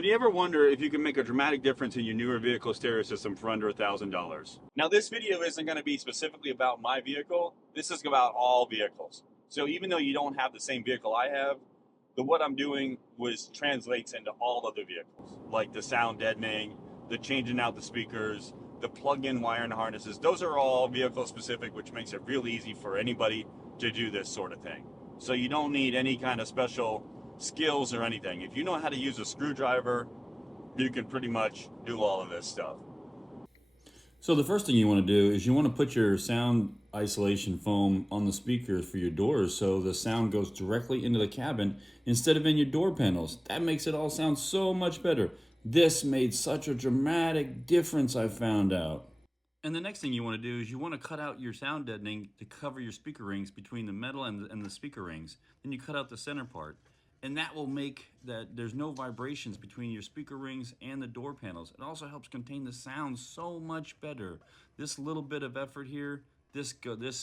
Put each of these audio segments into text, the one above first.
So do you ever wonder if you can make a dramatic difference in your newer vehicle stereo system for under $1,000? Now this video isn't going to be specifically about my vehicle. This is about all vehicles. So even though you don't have the same vehicle I have, what I'm doing translates into all other vehicles, like the sound deadening, the changing out the speakers, the plug-in wiring harnesses. Those are all vehicle specific, which makes it real easy for anybody to do this sort of thing. So you don't need any kind of special skills or anything. If you know how to use a screwdriver, you can pretty much do all of this stuff. So the first thing you want to do is you want to put your sound isolation foam on the speakers for your doors so the sound goes directly into the cabin instead of in your door panels. That makes it all sound so much better. This made such a dramatic difference, I found out. And the next thing you want to do is you want to cut out your sound deadening to cover your speaker rings between the metal and the speaker rings. Then you cut out the center part. And that will make that there's no vibrations between your speaker rings and the door panels. It also helps contain the sound so much better. This little bit of effort here, this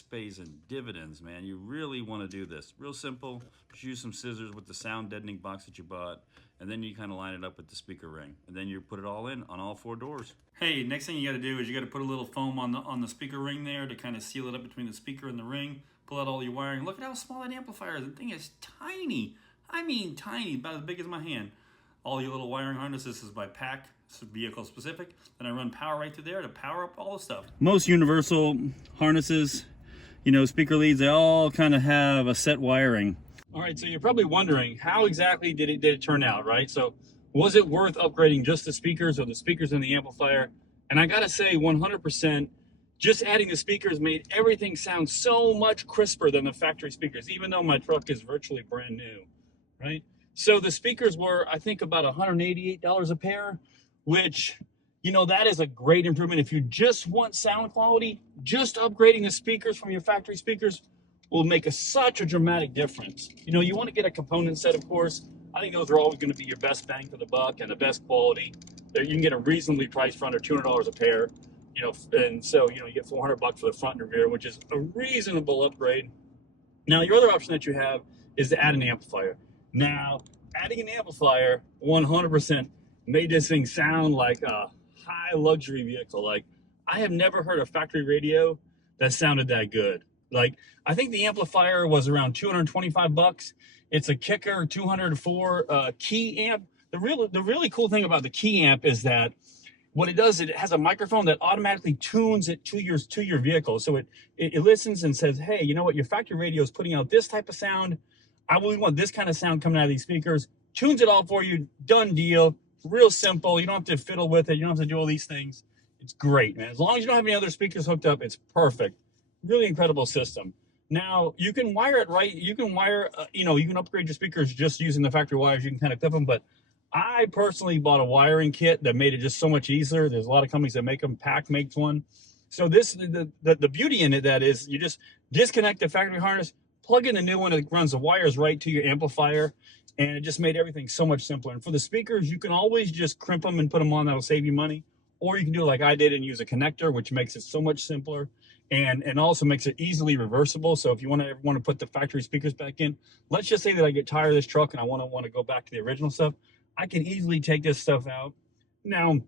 pays in dividends, man. You really want to do this. Real simple. Just use some scissors with the sound deadening box that you bought, and then you kind of line it up with the speaker ring, and then you put it all in on all 4 doors. Hey, next thing you got to do is you got to put a little foam on the speaker ring there to kind of seal it up between the speaker and the ring. Pull out all your wiring. Look at how small that amplifier is. The thing is tiny. I mean tiny, about as big as my hand. All your little wiring harnesses is by pack, vehicle specific. Then I run power right through there to power up all the stuff. Most universal harnesses, you know, speaker leads, they all kind of have a set wiring. All right, so you're probably wondering, how exactly did it turn out, right? So was it worth upgrading just the speakers or the speakers and the amplifier? And I gotta say 100%, just adding the speakers made everything sound so much crisper than the factory speakers, even though my truck is virtually brand new. Right? So the speakers were, I think, about $188 a pair, which, you know, that is a great improvement. If you just want sound quality, just upgrading the speakers from your factory speakers will make such a dramatic difference. You know, you want to get a component set, of course. I think those are always going to be your best bang for the buck and the best quality. You can get a reasonably priced for under $200 a pair, you know, and so, you know, you get $400 for the front and rear, which is a reasonable upgrade. Now, your other option that you have is to add an amplifier. Now, adding an amplifier 100% made this thing sound like a high luxury vehicle. Like, I have never heard a factory radio that sounded that good. Like, I think the amplifier was around 225 bucks. It's a Kicker 204 key amp. The really cool thing about the key amp is that what it does, it has a microphone that automatically tunes it to your vehicle. So it listens and says, hey, you know what, your factory radio is putting out this type of sound. I really want this kind of sound coming out of these speakers. Tunes it all for you. Done deal. Real simple. You don't have to fiddle with it. You don't have to do all these things. It's great, man. As long as you don't have any other speakers hooked up, it's perfect. Really incredible system. Now, you can wire it right. You can wire, you know, you can upgrade your speakers just using the factory wires. You can kind of clip them. But I personally bought a wiring kit that made it just so much easier. There's a lot of companies that make them. Pack makes one. So the beauty in it, that is, you just disconnect the factory harness, plug in a new one that runs the wires right to your amplifier, and it just made everything so much simpler. And for the speakers, you can always just crimp them and put them on. That'll save you money. Or you can do like I did and use a connector, which makes it so much simpler and also makes it easily reversible. So if you want to put the factory speakers back in, let's just say that I get tired of this truck and I want to go back to the original stuff, I can easily take this stuff out. Now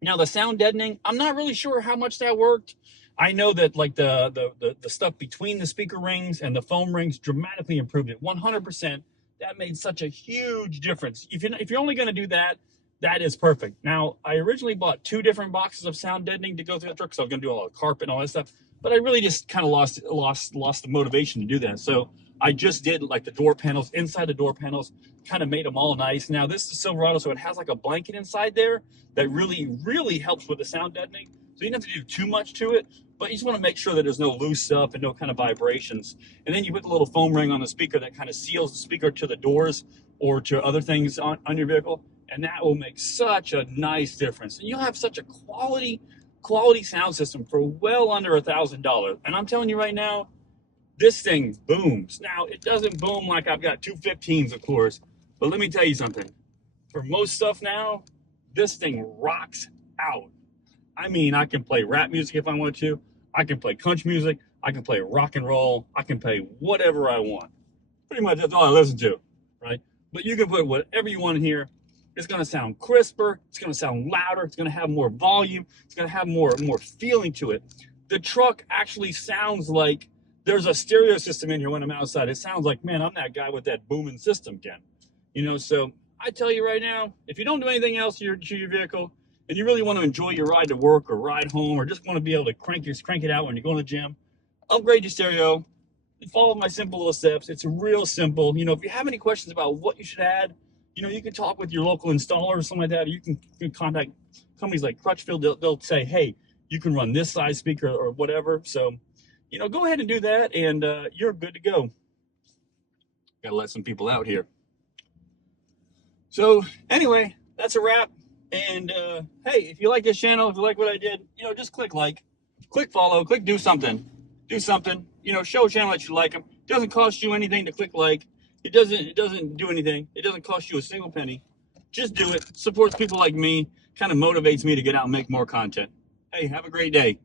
the sound deadening, I'm not really sure how much that worked. I know that like the stuff between the speaker rings and the foam rings dramatically improved it. 100%. That made such a huge difference. If you're only going to do that, that is perfect. Now, I originally bought 2 different boxes of sound deadening to go through the truck, so I was going to do all the carpet and all that stuff. But I really just kind of lost the motivation to do that. So I just did like the door panels, inside the door panels, kind of made them all nice. Now this is Silverado, so it has like a blanket inside there that really helps with the sound deadening. So you don't have to do too much to it, but you just want to make sure that there's no loose stuff and no kind of vibrations. And then you put the little foam ring on the speaker that kind of seals the speaker to the doors or to other things on your vehicle. And that will make such a nice difference. And you'll have such a quality sound system for well under $1,000. And I'm telling you right now, this thing booms. Now, it doesn't boom like I've got 215s, of course, but let me tell you something. For most stuff now, this thing rocks out. I mean, I can play rap music if I want to. I can play country music. I can play rock and roll. I can play whatever I want. Pretty much that's all I listen to, right? But you can put whatever you want in here. It's going to sound crisper. It's going to sound louder. It's going to have more volume. It's going to have more feeling to it. The truck actually sounds like there's a stereo system in here when I'm outside. It sounds like, man, I'm that guy with that booming system again. You know, so I tell you right now, if you don't do anything else to your vehicle and you really want to enjoy your ride to work or ride home or just want to be able to crank it out when you're going to the gym, upgrade your stereo. Follow my simple little steps. It's real simple. You know, if you have any questions about what you should add, you know, you can talk with your local installer or something like that. You can contact companies like Crutchfield. They'll say, hey, you can run this size speaker or whatever. So, you know, go ahead and do that, and you're good to go. Got to let some people out here. So anyway, that's a wrap. And hey, if you like this channel, if you like what I did, you know, just click like, click follow, click do something. Do something. You know, show a channel that you like them. It doesn't cost you anything to click like. It doesn't do anything. It doesn't cost you a single penny. Just do it. Supports people like me. Kind of motivates me to get out and make more content. Hey, have a great day.